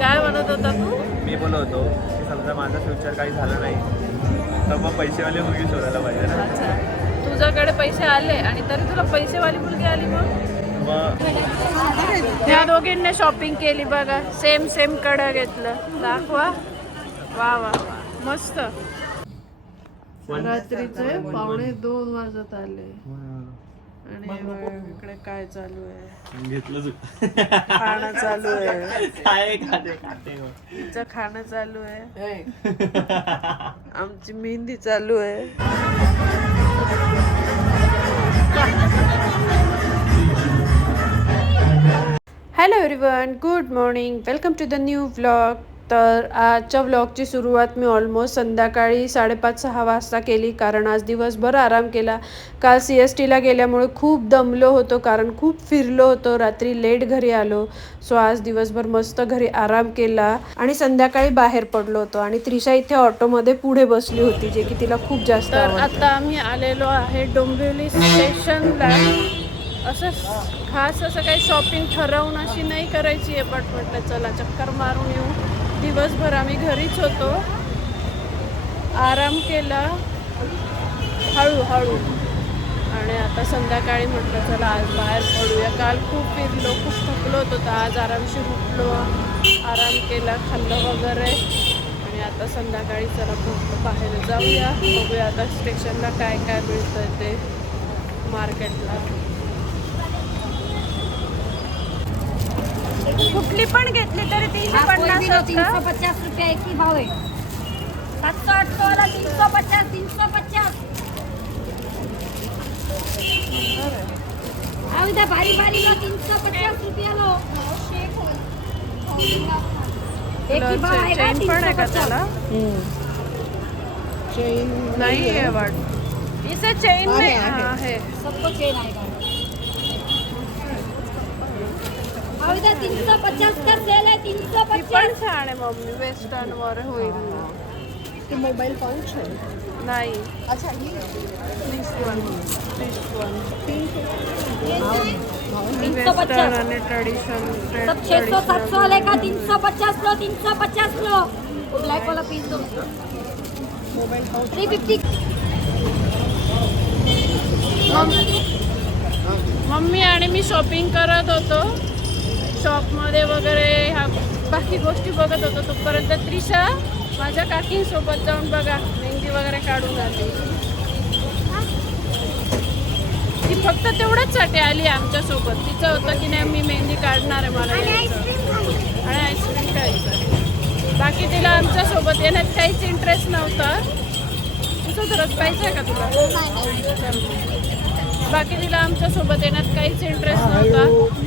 काय म्हणत होता तू? मी बोलत होतो की समजा माझं फ्युचर काही झालं नाही तर मग पैसेवाली मुलगी शोधायला पाहिजे ना. अच्छा, तुझ्याकडे पैसे आले आणि तरी तुला पैसेवाली मुलगी आली मग ह्या दोघींनी शॉपिंग केली बघा. सेम सेम कडं घेतलं. दाखवा. वा वा वा मस्त. रात्रीचे 1:45 वाजत आले आणि इकडे काय चालू आहे? घेतलं खाणं चालू आहे. काय खाते तिचं खाणं चालू आहे. आमची मेहंदी चालू आहे. Hello everyone, good morning, welcome to the new vlog. तर आजच्या व्लॉगची सुरुवात मी ऑलमोस्ट संध्याकाळी 5:30-6 वाजता केली, कारण आज दिवसभर आराम केला. काल CSTला गेल्यामुळे खूप दमलो होतो, कारण खूप फिरलो होतो. रात्री लेट घरी आलो. सो आज दिवसभर मस्त घरी आराम केला आणि संध्याकाळी बाहेर पडलो होतो. आणि त्रिशा इथे ऑटोमध्ये पुढे बसली होती, जे की तिला खूप जास्त आवडतं. आता आम्ही आलेलो आहे डोंबिवली स्टेशनला. असं खास असं काही शॉपिंग ठरवून अशी नाही करायची आहे, पण म्हटलं चला चक्कर मारून येऊ. दिवसभर आम्ही घरीच होतो, आराम केला हळूहळू, आणि आता संध्याकाळी म्हटलं चला आज बाहेर पडूया. काल खूप फिरलो, खूप थकलो होतो, तर आज आरामशीर उठलो, आराम केला, खाल्लं वगैरे, आणि आता संध्याकाळी चला म्हटलं बाहेर जाऊया. बघूया आता स्टेशनला काय काय मिळतं ते मार्केटला. कुठली पण घेतली तरी 350 रुपया एक ही भाव है. 700-800 वाला 350. अब इधर भारी भारी लो 350 रुपया लो. एक ही भाव आएगा. चेन पण आहे का त्याला? चेन नाही आहे वाट. इसे चेन नाही आहे. सबको चेन आएगा. अब इधर 350 का सेल है. ती 350. पण छान आहे मम्मी, वेस्टर्न वर होईल. ते मोबाईल पाऊच आहे. नाही, अच्छा ही वेस्टर्न आणि ट्रेडिशनल. सब 600-700 वाले का 350 लो. 350 लो. वो ब्लैक वाला पीस दो. Mobile pouch 350. मम्मी आणि मी शॉपिंग करत होतो शॉपमध्ये वगैरे, ह्या बाकी गोष्टी बघत होतो. तोपर्यंत त्रिशा माझ्या काकींसोबत जाऊन बघा मेहंदी वगैरे काढून आली. ती फक्त तेवढंचसाठी आली आमच्यासोबत. तिचं होतं की नाही मी मेहंदी काढणार आहे, मला यायचं आणि आईस्क्रीम खायचं. बाकी तिला आमच्यासोबत येण्यात काहीच इंटरेस्ट नव्हता. तुझं तरच पाहिजे आहे का तुला? बाकी तिला आमच्यासोबत येण्यात काहीच इंटरेस्ट नव्हता.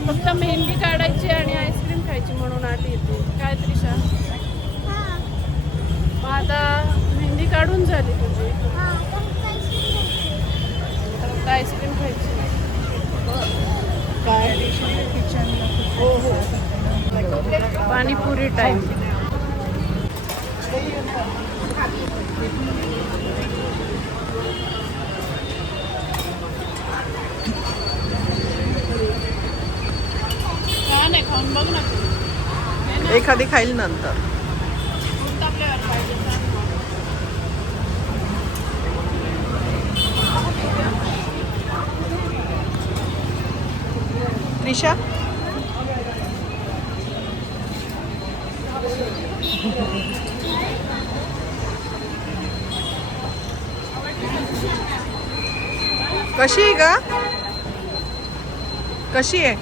फक्त मेहंदी काढायची आणि आईस्क्रीम खायची म्हणून आली होती. काय त्रिशा? मग आता मेहंदी काढून झाली तुझी, आता आईस्क्रीम खायची. काय किचन. हो हो पाणीपुरी टाईम. छान आहे, खाऊन बघ ना तू. एखादी खाईल नंतर. कोणता फ्लेवर पाहिजे सांग मग. त्रिशा कशी आहे का? कशी आहे?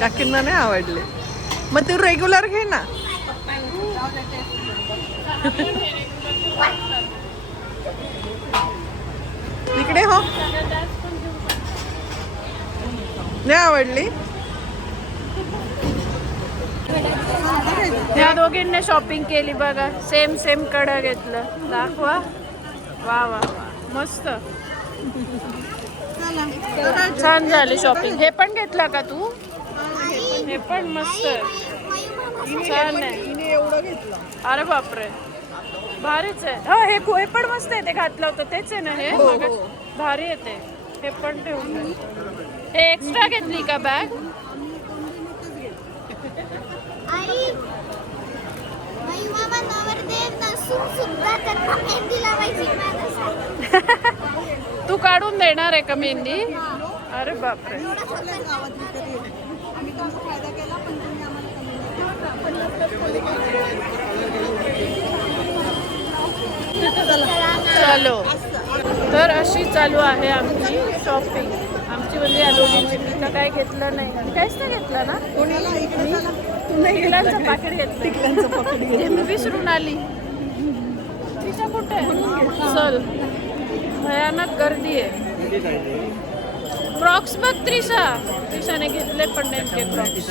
काकींना नाही आवडले. मग तू रेग्युलर घे ना. इकडे हो. नाही आवडली. ह्या दोघींनी शॉपिंग केली बघा. सेम सेम कडं घेतलं. दाखवा. वा वा वा मस्त, छान झाली शॉपिंग. हे पण घेतलं का तू? हे पण मस्त छान आहे. एवढं घेतलं. अरे बापरे, भारीच आहे. हो हे पण मस्त आहे. ते घातलं होतं तेच आहे ना हे? भारी येते. हे पण ठेवून. हे एक्स्ट्रा घेतली का बॅग? असून सुद्धा त्यांना मेहंदी लावायची मला सांग. तू काढून देणार आहे का मेहंदी? अरे बापरे. चलो, तर अशी चालू आहे आमची शॉपिंग. आमची म्हणजे या दोघींची. मी तर काय घेतलं नाही. मी काहीच नाही घेतलं ना. टिकलांचं पाकिट घेतलं. मी विसरून आली. तिच्या कुठे चल, भयानक गर्दी आहे. क्रॉक्स बघ त्रिशाने घेतले पण नेमके क्रॉक्स.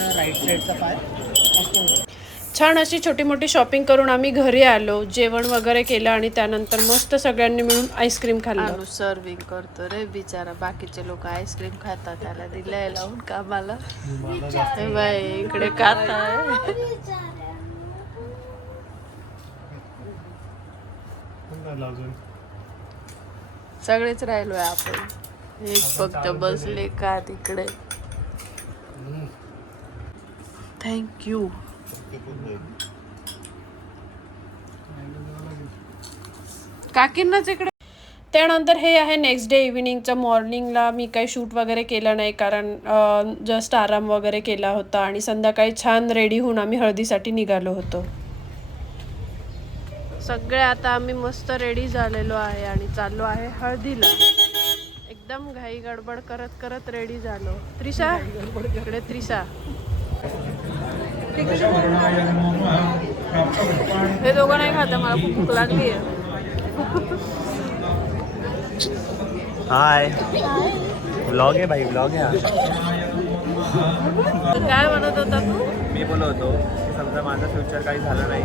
छान अशी छोटी मोठी शॉपिंग करून आम्ही घरी आलो. जेवण वगैरे केलं आणि त्यानंतर मस्त सगळ्यांनी मिळून आईस्क्रीम खाल्लं. सर्विंग करतो रे बिचारा. बाकीचे लोक आईस्क्रीम खातात, त्याला दिलंय लावून कामाला. हे बाई इकडे खाताय. सगळेच राहिलोय आपण. एक फक्त बसले का तिकडे. थँक्यू. काकींनाच इकडे. त्यानंतर हे आहे नेक्स्ट डे इव्हिनिंगचं. मॉर्निंगला मी काही शूट वगैरे केलं नाही कारण जस्ट आराम वगैरे केला होता. आणि संध्याकाळी छान रेडी होऊन आम्ही हळदीसाठी निघालो होतो. सगळे आता आम्ही मस्त रेडी झालेलो आहे आणि चाललो आहे हळदीला. एकदम घाई गडबड करत करत रेडी झालो. त्रिशा इकडे. त्रिशा हे दोघं नाही खात, मला खूप भूक लागली आहे. हाय, व्लॉग आहे भाई, व्लॉग आहे. काय म्हणत होता तू? मी बोलत होतो की समजा माझं फ्युचर काही झालं नाही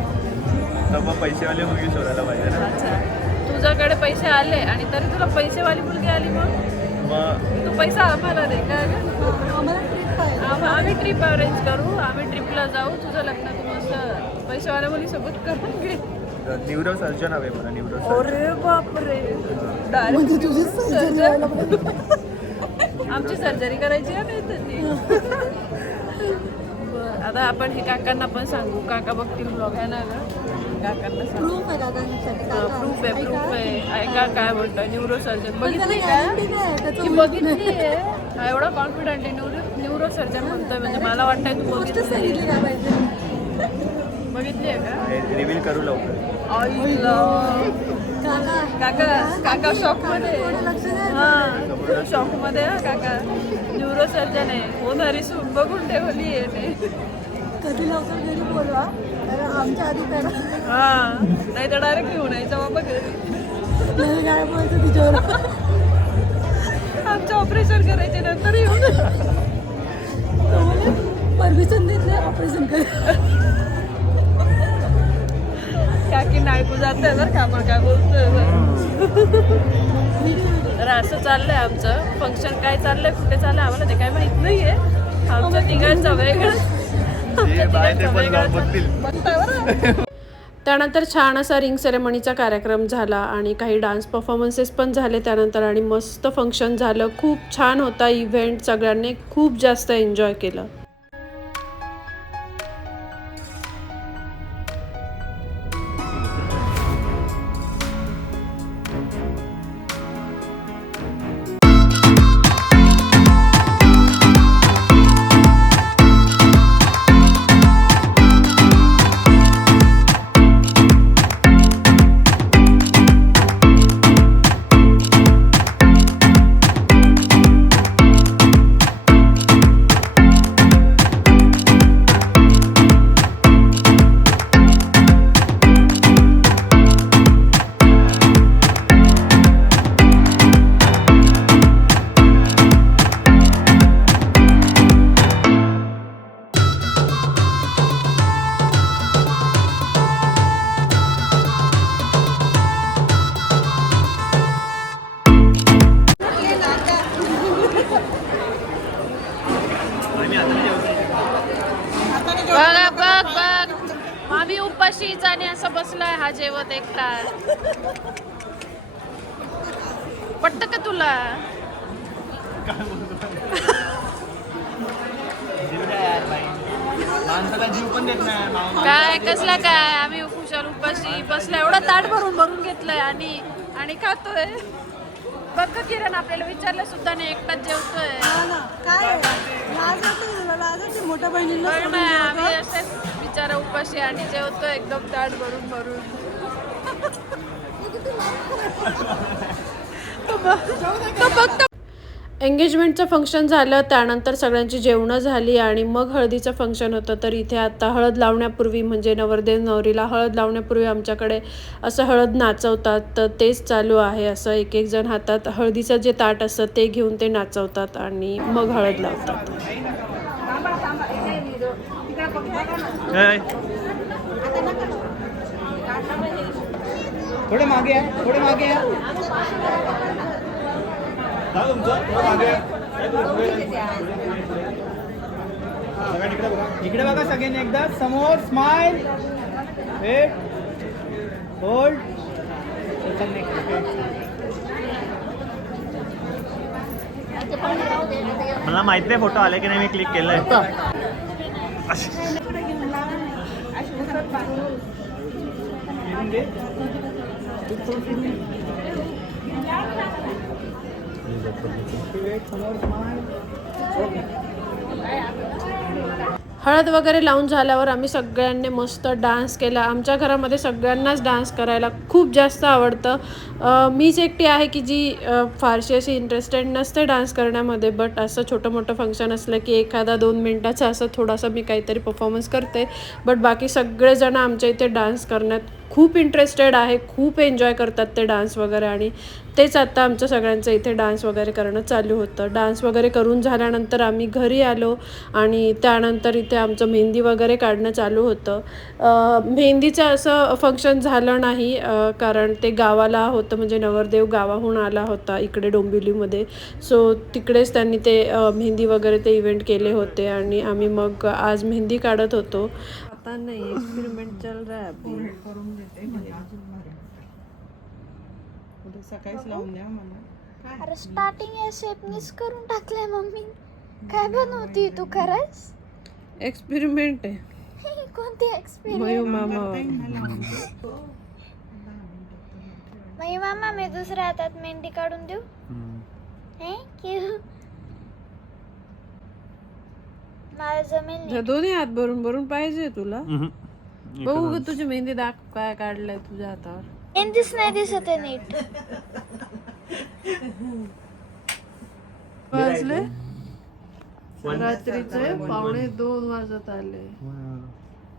तर मग पैसेवाली मुलगी शोधायला पाहिजे ना. अच्छा, तुझ्याकडे पैसे आले आणि तरी तुला पैसेवाली मुलगी आली. मग तू पैसा आम्हाला दे. काय आम्ही ट्रिप अरेंज करू. आम्ही ट्रिपला जाऊ. तुझं लग्न तू मस्त पैसेवाल्या मुलीसोबत करून घे. न्यूरो सर्जन हवे मला. न्यूरो. अरे बापरे. आमची सर्जरी करायची आहे नाही त्यांनी. आता आपण हे काकांना पण सांगू. काका बघतील ब्लॉग आहे ना ग. काकांना प्रूफ आहे. ऐका काय म्हणतो. न्यूरो सर्जन बघितली का? की बघितली आहे. एवढा कॉन्फिडंट आहे. न्यूरो सर्जन म्हणतोय म्हणजे मला वाटतंय तू बघितली आहे का? रिव्हील करू लवकर. काका शॉक मध्ये. हा शॉक मध्ये. काका न्यूरो सर्जन आहे. होणारी सूट बघून ठेवली आहे. कधी लवकर घरी बोलवा, आमच्या आधी करा. हा, नाही तर डायरेक्ट घेऊन यायचं बाबा घरी. काय बोलतो तिच्यावर. आमचं ऑपरेशन करायचे नंतर येऊन परमिशन देत नाही ऑपरेशन कर. काकी ऐकू जातंय बरं का आपण काय बोलतोय. तर असं चाललंय आमचं फंक्शन. काय चाललंय, कुठे चाललंय आम्हाला ते काय माहित नाहीये. आमच्या तिघांचं वेगळं. त्यानंतर छान असा रिंग सेरेमनीचा कार्यक्रम झाला आणि काही डान्स परफॉर्मन्सेस पण झाले त्यानंतर. आणि मस्त फंक्शन झालं. खूप छान होता इव्हेंट. सगळ्यांनी खूप जास्त एन्जॉय केलं. उपाशीच आणि असं बसलाय हा जेवत एकटा. पटत का तुला? काय कसला काय आम्ही खुशाल उपाशी बसला, एवढं ताट भरून भरून घेतलंय आणि खातोय. बघ किरण, आपल्याला विचारलं सुद्धा नाही, एकटाच जेवतोय. मोठ्या बहिणीला बघ ना, आम्ही असेच बिचारा उपाशी आणि जेवतोय एकदम ताट भरून भरून. एंगेजमेंटचं फंक्शन झालं, त्यानंतर सगळ्यांची जेवणं झाली आणि मग हळदीचं फंक्शन होतं. तर इथे आता हळद लावण्यापूर्वी म्हणजे नवरदेव नवरीला हळद लावण्यापूर्वी आमच्याकडे असं हळद नाचवतात, तर तेच चालू आहे. असं एक एक जण हातात हळदीचं जे ताट असतं ते घेऊन ते नाचवतात आणि मग हळद लावतात. थोडे मागे आहे, थोडे मागे आहे. इकडे बघा सगळ्यांनी एकदा समोर. Smile, wait, hold. मला माहित नाही फोटो आले की नाही, मी क्लिक केलंय. हळद वगैरे लावून झाल्यावर आम्ही सगळ्यांनी मस्त डान्स केला. आमच्या घरामध्ये सगळ्यांनाच डान्स करायला खूप जास्त आवडतं. मीच एकटी आहे की जी फारशी अशी इंटरेस्टेड नसते डान्स करण्यामध्ये, बट असं छोटं मोठं फंक्शन असलं की एखादा 2 मिनटाचा असं थोडासा मी काहीतरी परफॉर्मन्स करते. बट बाकी सगळेजण आमच्या इथे डान्स करण्यात खूप इंटरेस्टेड आहे, खूप एन्जॉय करतात ते डान्स वगैरे. आणि तेच आता आमचं सगळ्यांचं इथे डान्स वगैरे करणं चालू होतं. डान्स वगैरे करून झाल्यानंतर आम्ही घरी आलो आणि त्यानंतर इथे आमचं मेहंदी वगैरे काढणं चालू होतं. मेहंदीचं असं फंक्शन झालं नाही, कारण ते गावाला होतं, म्हणजे नवरदेव गावाहून आला होता इकडे डोंबिवलीमध्ये. सो तिकडेच त्यांनी ते मेहंदी वगैरे ते इव्हेंट केले होते आणि आम्ही मग आज मेहंदी काढत होतो. आता नाही, एक्सपेरिमेंट चल रहा है. करून देते म्हणजे अजून भारी वाटतं. उद्या सकाळीच लावून द्या मला. अरे स्टार्टिंग या शेपनीच करून टाकलंय मम्मी. काय बनवती तू खरंच? एक्सपेरिमेंट आहे. कोणती एक्सपिरियन्स? मयू मामा. मयू मामा, मी दुसऱ्या हातात मेहंदी काढून देऊ? थँक्यू. मला जमेल नाही. दोन्ही हात भरून भरून पाहिजे तुला? बघू ग तुझी मेहंदी दाखव, काय काढलंय तुझ्या हातावर. मेहंदीच नाही दिसत आहे नीट. वाजले रात्रीचे 1:45 वाजत आले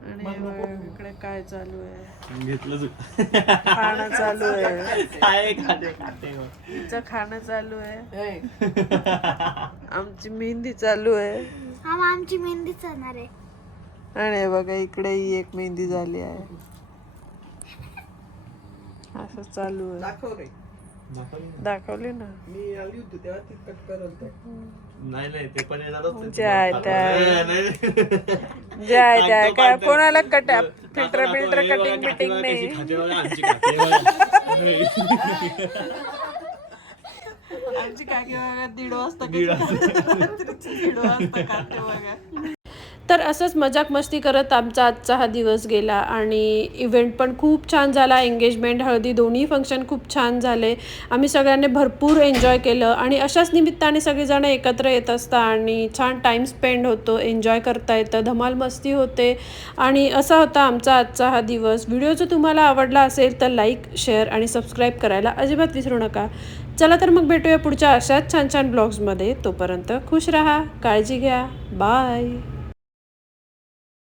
आणि इकडे काय चालू आहे? घेतलं खाणं चालू आहे. काय खाते तिचं खाणं चालू आहे, आमची मेहंदी चालू आहे. हा, आमची मेहंदी चालणार आहे. आणि बघा इकडे ही एक मेहंदी झाली आहे. असं चालू आहे. दाखव रे. दाखवली ना. मी आली होती तेव्हा ती कट करत होते. नाही ते पण येणारच. जय काय कोणाला कट फिल्टर कटिंग बिटिंग नाही. आमची काकी बघा 1:30 वाजता 1:30 वाजता काढते बघा. तर असंच मजाक मस्ती करत आमचा आजचा हा दिवस गेला आणि इव्हेंट पण खूप छान झाला. एंगेजमेंट हळदी दोन्ही फंक्शन खूप छान झाले. आम्ही सगळ्यांनी भरपूर एन्जॉय केलं आणि अशाच निमित्ताने सगळेजण एकत्र येत असतात आणि छान टाईम स्पेंड होतो, एन्जॉय करता येतं, धमाल मस्ती होते. आणि असा होता आमचा आजचा हा दिवस. व्हिडिओ जर तुम्हाला आवडला असेल तर लाईक, शेअर आणि सबस्क्राईब करायला अजिबात विसरू नका. चला तर मग भेटूया पुढच्या अशाच छान छान ब्लॉग्समध्ये. तोपर्यंत खुश राहा, काळजी घ्या, बाय.